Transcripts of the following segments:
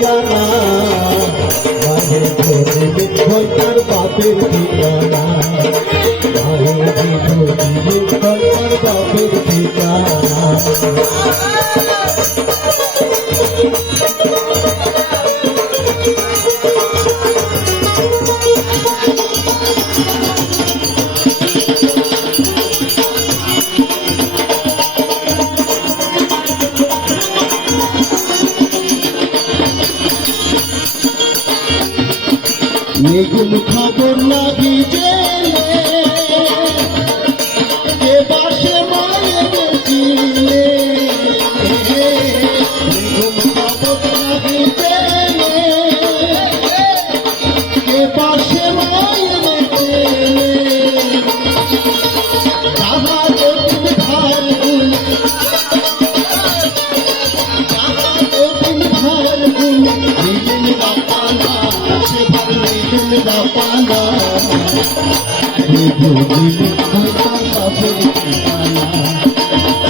জানা মাঝে ধরে তার বাপের ঠিকানা মাঝে ধরে তার বাপের ঠিকানা নিগুম খবর লাগি গেলে কে বাসে মারে গেছিলে নিগুম খবর লাগি গেলে কে বাসে মারে গেছিলে তাহা যখন ধার গুণ তাহা যখন ধার গুণ নিগুম বাপানা সে ভার নিগুম বাপানা নিগুম হয় তার বাপের ঠিকানা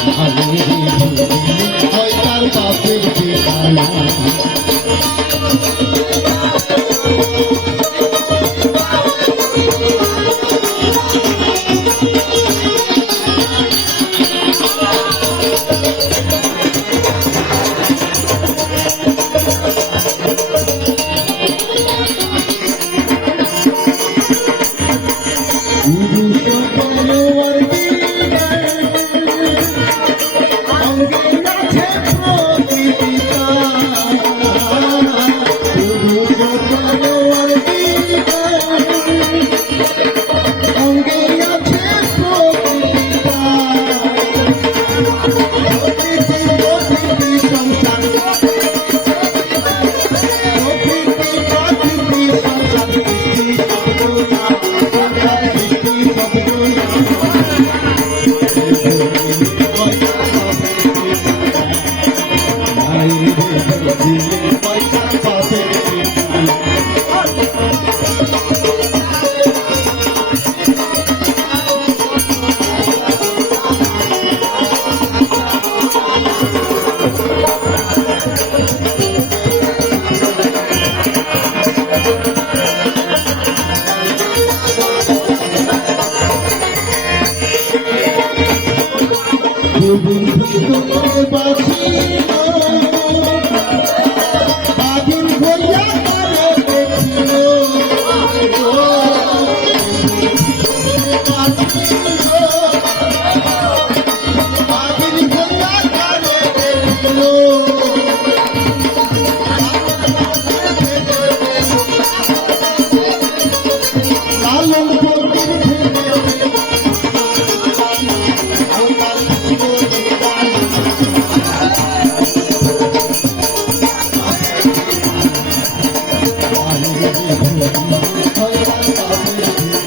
ভালো নিগুম হয় তার বাপের ঠিকানা Oh